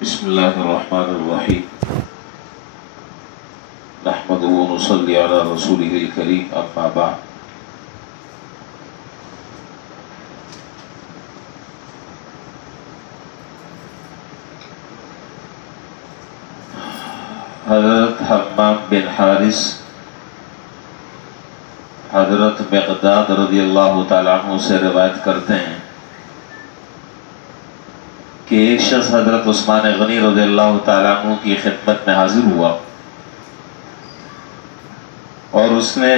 بسم اللہ الرحمن الرحیم نحمدہ و نصلی علی رسولہ الکریم اما بعد حضرت حمام بن حارث حضرت مقداد رضی اللہ تعالیٰ عنہ سے روایت کرتے ہیں کہ ایک شخص حضرت عثمان غنی رضی اللہ تعالیٰ عنہ کی خدمت میں حاضر ہوا اور اس نے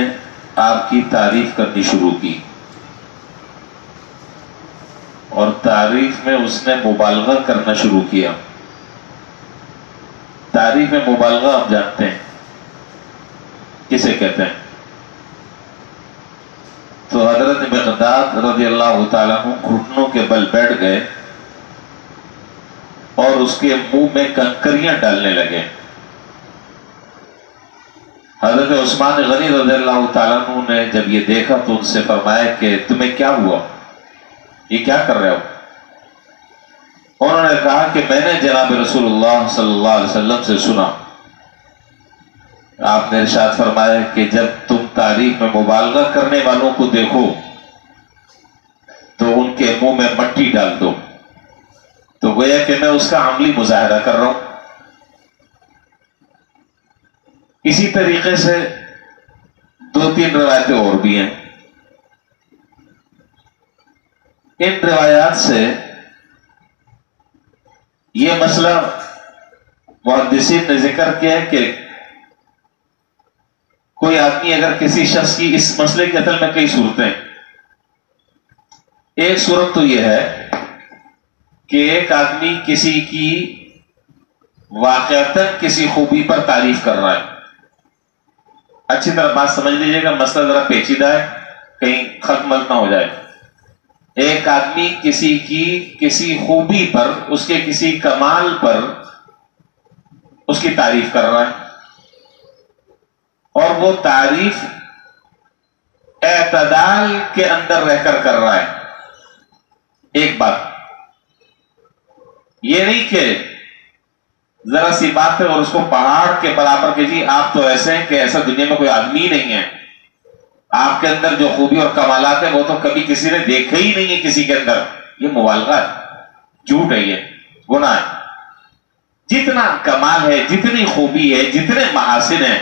آپ کی تعریف کرنی شروع کی، اور تعریف میں اس نے مبالغہ کرنا شروع کیا۔ تعریف میں مبالغہ آپ جانتے ہیں کسے کہتے ہیں؟ تو حضرت مقداد رضی اللہ تعالیٰ عنہ گھٹنوں کے بل بیٹھ گئے اور اس کے منہ میں کنکریاں ڈالنے لگے۔ حضرت عثمان غنی رضی اللہ تعالیٰ عنہ نے جب یہ دیکھا تو ان سے فرمایا کہ تمہیں کیا ہوا، یہ کیا کر رہے ہو؟ انہوں نے کہا کہ میں نے جناب رسول اللہ صلی اللہ علیہ وسلم سے سنا، آپ نے ارشاد فرمایا کہ جب تم تعریف میں مبالغہ کرنے والوں کو دیکھو تو ان کے منہ میں مٹی ڈال دو۔ تو گویا کہ میں اس کا عملی مظاہرہ کر رہا ہوں۔ اسی طریقے سے دو تین روایتیں اور بھی ہیں۔ ان روایات سے یہ مسئلہ محدثین نے ذکر کیا ہے کہ کوئی آدمی اگر کسی شخص کی، اس مسئلے کے اصل میں کئی صورتیں، ایک صورت تو یہ ہے کہ ایک آدمی کسی کی واقعتاً کسی خوبی پر تعریف کر رہا ہے۔ اچھی طرح بات سمجھ لیجیے گا، مسئلہ ذرا پیچیدہ ہے، کہیں خلط ملط نہ ہو جائے۔ ایک آدمی کسی کی کسی خوبی پر، اس کے کسی کمال پر اس کی تعریف کر رہا ہے، اور وہ تعریف اعتدال کے اندر رہ کر رہا ہے۔ ایک بات یہ نہیں کہ ذرا سی بات ہے اور اس کو پہاڑ کے برابر کہ جی آپ تو ایسے ہیں کہ ایسا دنیا میں کوئی آدمی نہیں ہے، آپ کے اندر جو خوبی اور کمالات ہیں وہ تو کبھی کسی نے دیکھا ہی نہیں ہے کسی کے اندر۔ یہ مبالغہ ہے، جھوٹ ہے، یہ گناہ ہے۔ جتنا کمال ہے، جتنی خوبی ہے، جتنے محاسن ہیں،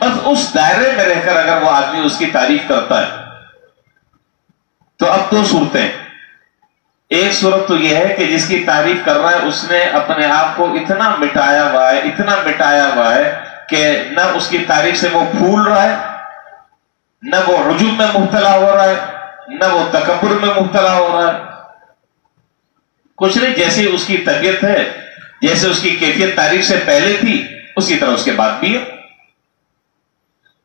بس اس دائرے میں رہ کر اگر وہ آدمی اس کی تعریف کرتا ہے تو اب دو صورتیں۔ ایک صورت تو یہ ہے کہ جس کی تعریف کر رہا ہے اس نے اپنے آپ کو اتنا مٹایا ہوا ہے، اتنا مٹایا ہوا ہے کہ نہ اس کی تعریف سے وہ پھول رہا ہے، نہ وہ عجب میں مبتلا ہو رہا ہے، نہ وہ تکبر میں مبتلا ہو رہا ہے۔ کچھ نہیں، جیسی اس کی طبیعت ہے، جیسے اس کی کیفیت تعریف سے پہلے تھی اسی طرح اس کے بعد بھی ہے۔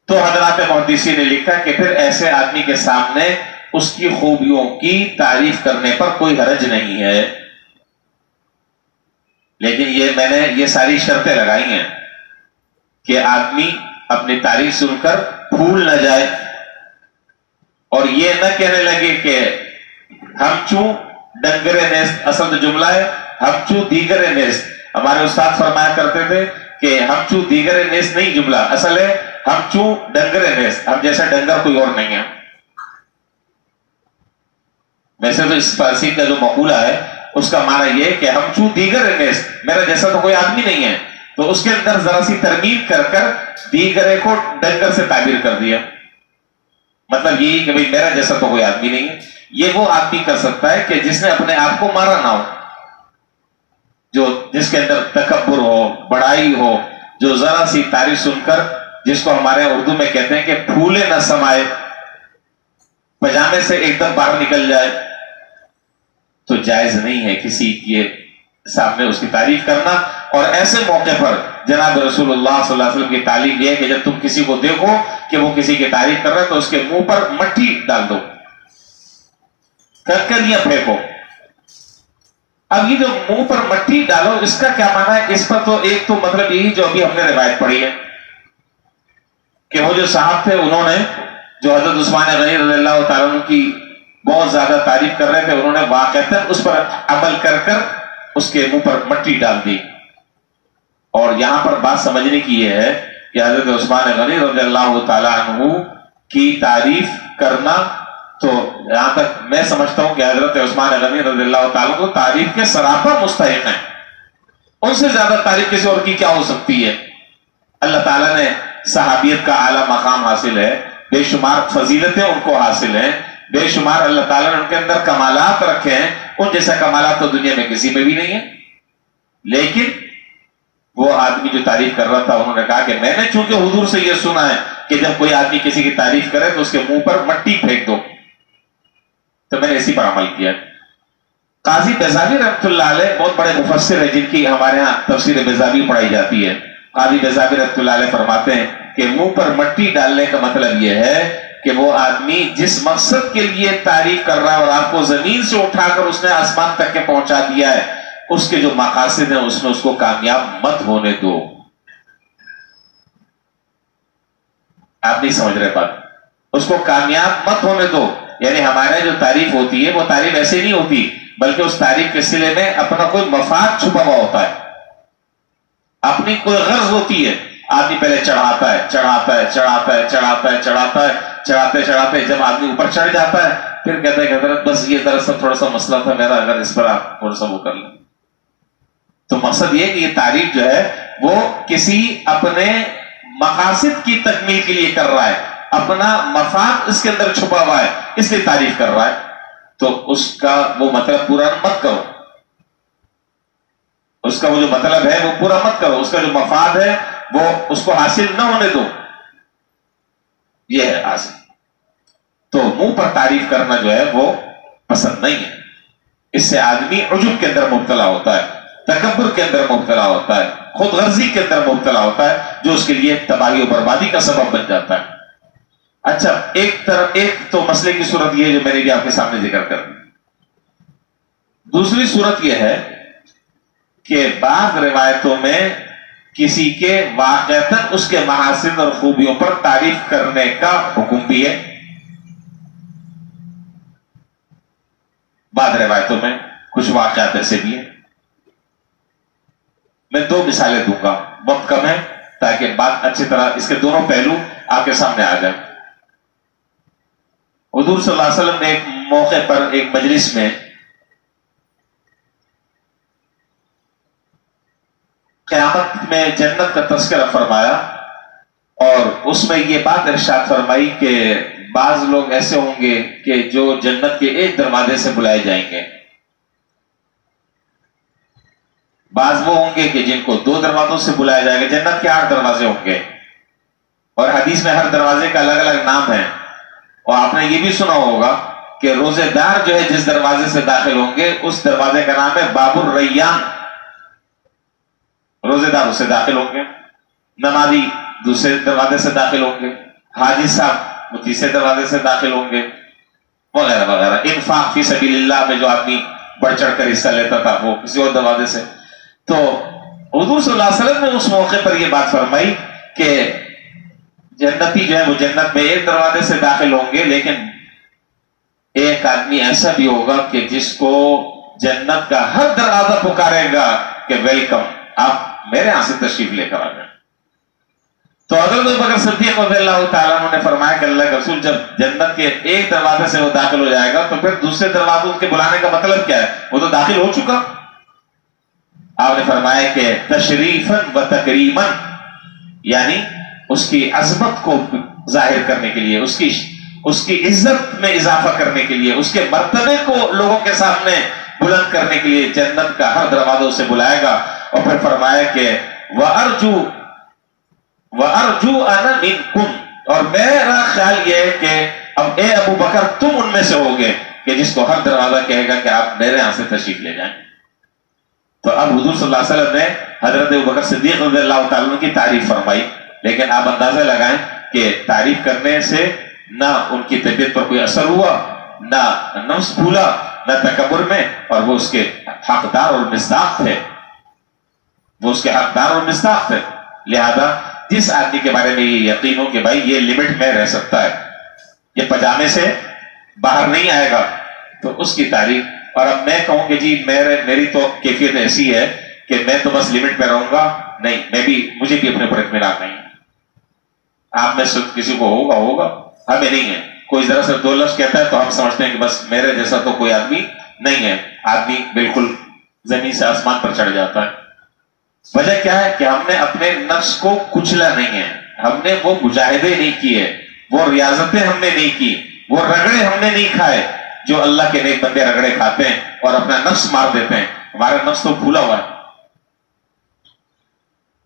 تو حضرات محدثین نے لکھا کہ پھر ایسے آدمی کے سامنے اس کی خوبیوں کی تعریف کرنے پر کوئی حرج نہیں ہے، لیکن یہ میں نے یہ ساری شرطیں لگائی ہیں کہ آدمی اپنی تعریف سن کر پھول نہ جائے اور یہ نہ کہنے لگے کہ ہم چوں ڈنگر نیست، اصل جملہ ہے ہم چوں دیگر نیست۔ ہمارے استاد فرمایا کرتے تھے کہ ہم چوں دیگر نیست نہیں، جملہ اصل ہے ہم چوں ڈنگر نیست، ہم جیسا ڈنگر کوئی اور نہیں ہے۔ ویسے تو اس فارسی کا جو مقولہ ہے اس کا معنی یہ کہ ہم چوں دیگر نیست، میرا جیسا تو کوئی آدمی نہیں ہے، تو اس کے اندر ذرا سی ترمیم کر کر دیگرے کو ڈنگر سے تعبیر کر دیا۔ مطلب یہی کہ بھئی میرا جیسا تو کوئی آدمی نہیں ہے۔ یہ وہ آدمی کر سکتا ہے کہ جس نے اپنے آپ کو مارا نہ ہو، جس کے اندر تکبر ہو، بڑائی ہو، جو ذرا سی تعریف سن کر، جس کو ہمارے اردو میں کہتے ہیں کہ پھولے نہ سمائے، پجامے سے ایک دم باہر نکل جائے، تو جائز نہیں ہے کسی کے سامنے اس کی تعریف کرنا۔ اور ایسے موقع پر جناب رسول اللہ صلی اللہ علیہ وسلم کی تعلیم یہ ہے کہ جب تم کسی کو دیکھو کہ وہ کسی کی تعریف کر رہا ہے تو اس کے منہ پر مٹی ڈال دو، کنکریاں پھینکو۔ اب یہ جو منہ پر مٹی ڈالو، اس کا کیا معنی ہے؟ اس پر تو ایک تو مطلب یہی جو ابھی ہم نے روایت پڑھی ہے کہ وہ جو صاحب تھے انہوں نے جو حضرت عثمان غنی رضی اللہ تعالیٰ عنہ کی بہت زیادہ تعریف کر رہے تھے، انہوں نے واقعتاً اس پر عمل کر کر اس کے منہ پر مٹی ڈال دی. اور یہاں پر بات سمجھنے کی یہ ہے کہ حضرت عثمان غنی رضی اللہ تعالیٰ عنہ کی تعریف کرنا، تو یہاں تک میں سمجھتا ہوں کہ حضرت عثمان غنی رضی اللہ تعالیٰ کو تعریف کے سراپا مستحق ہیں. ان سے زیادہ تعریف کسی اور کی کیا ہو سکتی ہے؟ اللہ تعالیٰ نے صحابیت کا اعلیٰ مقام حاصل ہے، بے شمار فضیلتیں ان کو حاصل ہیں، بے شمار اللہ تعالیٰ نے ان کے اندر کمالات رکھے ہیں. ان جیسا کمالات تو دنیا میں کسی میں بھی نہیں ہے. لیکن وہ آدمی جو تعریف کر رہا تھا، انہوں نے کہا کہ میں نے چونکہ حضور سے یہ سنا ہے کہ جب کوئی آدمی کسی کی تعریف کرے تو اس کے منہ پر مٹی پھینک دو، تو میں نے اسی پر عمل کیا. قاضی بیضاوی رحمۃ اللہ علیہ بہت بڑے مفسر ہیں جن کی ہمارے ہاں تفسیر بیضاوی پڑھائی جاتی ہے. قاضی بیضاوی رحمۃ اللہ علیہ فرماتے ہیں کہ منہ پر مٹی ڈالنے کا مطلب یہ ہے کہ وہ آدمی جس مقصد کے لیے تعریف کر رہا ہے اور آپ کو زمین سے اٹھا کر اس نے آسمان تک کے پہنچا دیا ہے، اس کے جو مقاصد ہیں اس میں اس کو کامیاب مت ہونے دو. آپ نہیں سمجھ رہے بات، اس کو کامیاب مت ہونے دو. یعنی ہمارے جو تعریف ہوتی ہے وہ تعریف ایسے نہیں ہوتی، بلکہ اس تعریف کے سلے میں اپنا کوئی مفاد چھپا ہوا ہوتا ہے، اپنی کوئی غرض ہوتی ہے. آدمی پہلے چڑھاتا ہے چڑھاتا ہے چڑھاتا ہے چڑھاتا ہے چڑھاتا ہے چڑھاتے چڑھاتے جب آدمی اوپر چڑھ جاتا ہے پھر کہتا ہے کہ حضرت بس یہ دراصل تھوڑا سا مسئلہ تھا میرا، اگر اس پر آپ تھوڑا سا وہ کر لیں. تو مقصد یہ کہ یہ تعریف جو ہے وہ کسی اپنے مقاصد کی تکمیل کے لیے کر رہا ہے، اپنا مفاد اس کے اندر چھپا ہوا ہے، اس لیے تعریف کر رہا ہے. تو اس کا وہ مطلب پورا مت کرو، اس کا وہ جو مطلب ہے وہ پورا مت کرو، اس کا جو مفاد ہے وہ اس کو حاصل نہ ہونے دو. یہ ہے حاصل. تو منہ پر تعریف کرنا جو ہے وہ پسند نہیں ہے. اس سے آدمی عجب کے اندر مبتلا ہوتا ہے، تکبر کے اندر مبتلا ہوتا ہے، خود غرضی کے اندر مبتلا ہوتا ہے، جو اس کے لیے تباہی و بربادی کا سبب بن جاتا ہے. اچھا، ایک تو مسئلے کی صورت یہ ہے جو میں نے بھی آپ کے سامنے ذکر کر دی. دوسری صورت یہ ہے کہ بعض روایتوں میں کسی کے واقعتاً اس کے محاسن اور خوبیوں پر تعریف کرنے کا حکم بھی ہے. بعض روایتوں میں کچھ واقعات ایسے بھی ہیں. میں 2 مثالیں دوں گا، وقت کم ہے تاکہ بات اچھی طرح اس کے دونوں پہلو آپ کے سامنے آ جائیں. حضور صلی اللہ علیہ وسلم نے ایک موقع پر ایک مجلس میں قیامت میں جنت کا تذکرہ فرمایا، اور اس میں یہ بات ارشاد فرمائی کہ بعض لوگ ایسے ہوں گے کہ جو جنت کے ایک دروازے سے بلائے جائیں گے، بعض وہ ہوں گے کہ جن کو 2 دروازوں سے بلایا جائے گا. جنت کے 8 دروازے ہوں گے، اور حدیث میں ہر دروازے کا الگ الگ نام ہے. اور آپ نے یہ بھی سنا ہوگا کہ روزے دار جو ہے جس دروازے سے داخل ہوں گے اس دروازے کا نام ہے باب الریان. روزے دار اسے داخل ہوں گے، نمازی دوسرے دروازے سے داخل ہوں گے، حاجی صاحب وہ تیسرے دروازے سے داخل ہوں گے، وغیرہ وغیرہ. انفاق فی سبیل اللہ میں جو آدمی بڑھ چڑھ کر حصہ لیتا تھا وہ کسی اور دروازے سے. تو حضور صلی اللہ علیہ وسلم نے اس موقع پر یہ بات فرمائی کہ جنتی جو ہے وہ جنت میں ایک دروازے سے داخل ہوں گے، لیکن ایک آدمی ایسا بھی ہوگا کہ جس کو جنت کا ہر دروازہ پکارے گا کہ ویلکم، آپ میرے یہاں سے تشریف لے کر آ جائیں. تو حضرت ابوبکر صدیق رضی اللہ تعالیٰ عنہ نے فرمایا کہ اللہ کے رسول جب جنت کے ایک دروازے سے وہ داخل ہو جائے گا تو پھر دوسرے دروازوں کے بلانے کا مطلب کیا ہے؟ وہ تو داخل ہو چکا. آپ نے فرمایا کہ تشریفاً و تکریماً، یعنی اس کی عظمت کو ظاہر کرنے کے لیے، اس کی عزت میں اضافہ کرنے کے لیے، اس کے مرتبے کو لوگوں کے سامنے بلند کرنے کے لیے جنت کا ہر دروازوں سے بلائے گا. اور پھر فرمایا کہ وَأَرْجُو أَنَا مِنْكُمْ، اور میرا خیال یہ ہے کہ اب اے ابو بکر تم ان میں سے ہوگے کہ جس کو ہر دروازہ کہے گا کہ آپ میرے یہاں سے تشریف لے جائیں. تو اب حضور صلی اللہ علیہ وسلم نے حضرت ابوبکر صدیق رضی اللہ تعالیٰ عنہ کی تعریف فرمائی، لیکن آپ اندازہ لگائیں کہ تعریف کرنے سے نہ ان کی طبیعت پر کوئی اثر ہوا، نہ نفس پھولا، نہ تکبر میں، اور وہ اس کے حقدار اور مصداق تھے. وہ اس کے حقدار اور مصداق تھے. لہذا جس آدمی کے بارے میں یہ یقین ہو کہ بھائی یہ لمٹ میں رہ سکتا ہے، یہ پجامے سے باہر نہیں آئے گا، تو اس کی تعریف اور اب میں کہوں کہ جی میری تو کیفیت ایسی ہے کہ میں تو بس لمٹ میں رہوں گا، نہیں، مجھے بھی اپنے اوپر اطمینان نہیں ہے۔ آپ میں سے کسی کو ہوگا، ہمیں نہیں ہے۔ کوئی ذرا سے دو لفظ کہتا ہے تو ہم سمجھتے ہیں کہ بس میرے جیسا تو کوئی آدمی نہیں ہے، آدمی بالکل زمین سے آسمان پر چڑھ جاتا ہے۔ وجہ کیا ہے کہ ہم نے اپنے نفس کو کچلا نہیں ہے، ہم نے وہ مجاہدے نہیں کیے، وہ ریاضتیں ہم نے نہیں کی، وہ رگڑے ہم نے نہیں کھائے جو اللہ کے نیک بندے رگڑے کھاتے ہیں اور اپنا نفس مار دیتے ہیں۔ ہمارا نفس تو بھولا ہوا ہے۔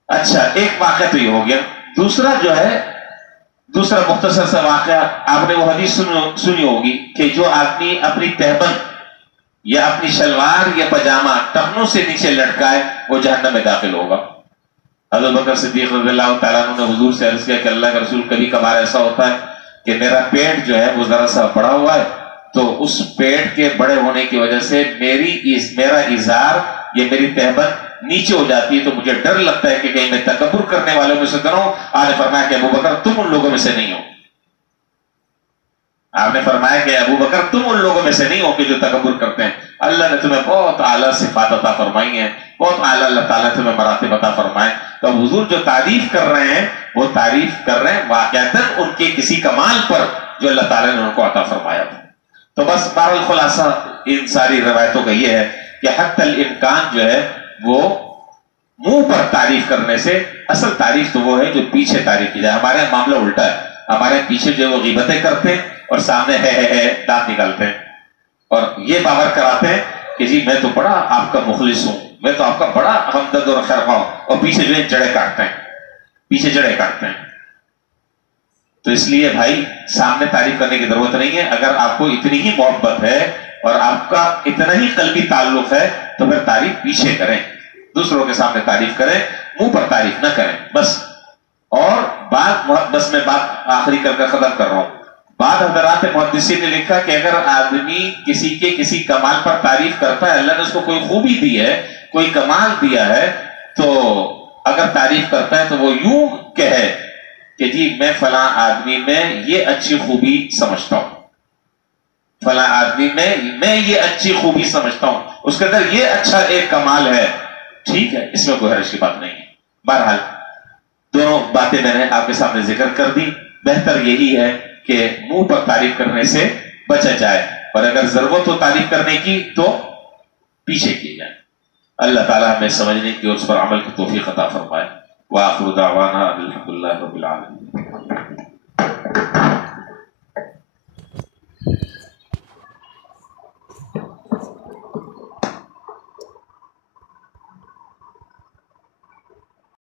اچھا، ایک واقعہ تو یہ ہو گیا۔ دوسرا مختصر سا واقعہ، آپ نے وہ حدیث سنی ہوگی کہ جو آدمی اپنی تہبند یا اپنی شلوار یا پاجامہ ٹخنوں سے نیچے لٹکائے وہ جہنم میں داخل ہوگا۔ حضرت بکر صدیق رضی اللہ تعالیٰ عنہ نے حضور سے عرض کیا کہ اللہ کے رسول، کبھی کبھار ایسا ہوتا ہے کہ میرا پیٹ جو ہے وہ ذرا سا بڑا ہوا ہے، تو اس پیٹ کے بڑے ہونے کی وجہ سے میرا ازار یا میری تہبند نیچے ہو جاتی ہے، تو مجھے ڈر لگتا ہے کہ کہیں میں تکبر کرنے والوں میں سے نہ ہوں۔ آپ نے فرمایا کہ ابو بکر تم ان لوگوں میں سے نہیں ہو۔ آپ نے فرمایا کہ ابو بکر تم ان لوگوں میں سے نہیں ہو کہ جو تکبر کرتے ہیں۔ اللہ نے تمہیں بہت اعلیٰ صفات عطا فرمائی ہیں، بہت اعلیٰ اللہ تعالیٰ نے تمہیں مراتب عطا فرمائے۔ تو اب حضور جو تعریف کر رہے ہیں وہ تعریف کر رہے ہیں واقعتاً ان کے کسی کمال پر جو اللہ تعالیٰ نے ان کو عطا فرمایا تھا۔ تو بس بہرحال خلاصہ ان ساری روایتوں کا یہ ہے کہ حتی الامکان جو ہے وہ منہ پر تعریف کرنے سے، اصل تعریف تو وہ ہے جو پیچھے تعریف کی جائے۔ ہمارے یہاں معاملہ الٹا ہے، ہمارے پیچھے جو وہ غیبتیں کرتے ہیں اور سامنے ہے دانت نکالتے ہیں اور یہ باور کراتے ہیں کہ جی میں تو بڑا آپ کا مخلص ہوں، میں تو آپ کا بڑا ہمدرد اور خیرخواہ ہوں، اور پیچھے جو ہے جڑے کاٹتے ہیں۔ تو اس لیے بھائی سامنے تعریف کرنے کی ضرورت نہیں ہے۔ اگر آپ کو اتنی ہی محبت ہے اور آپ کا اتنا ہی قلبی تعلق ہے تو پھر تعریف پیچھے کریں، دوسروں کے سامنے تعریف کریں، منہ پر تعریف نہ کریں بس۔ اور بس میں بات آخری کر ختم کر رہا ہوں۔ بعض حضرات محدثین نے لکھا کہ اگر آدمی کسی کمال پر تعریف کرتا ہے، اللہ نے اس کو کوئی خوبی دی ہے، کوئی کمال دیا ہے، تو اگر تعریف کرتا ہے تو وہ یوں کہے کہ جی میں فلاں آدمی میں یہ اچھی خوبی سمجھتا ہوں، فلاں آدمی میں یہ اچھی خوبی سمجھتا ہوں، اس کے اندر یہ اچھا ایک کمال ہے، ٹھیک ہے، اس میں کوئی حرج کی بات نہیں ہے۔ بہرحال دونوں باتیں میں نے آپ کے سامنے ذکر کر دی۔ بہتر یہی ہے کہ منہ پر تعریف کرنے سے بچا جائے، اور اگر ضرورت ہو تعریف کرنے کی تو پیچھے کی جائے۔ اللہ تعالیٰ ہمیں سمجھنے کی اور اس پر عمل کی توفیق عطا فرمائے۔ وآخر دعوانا الحمدللہ رب العالمین۔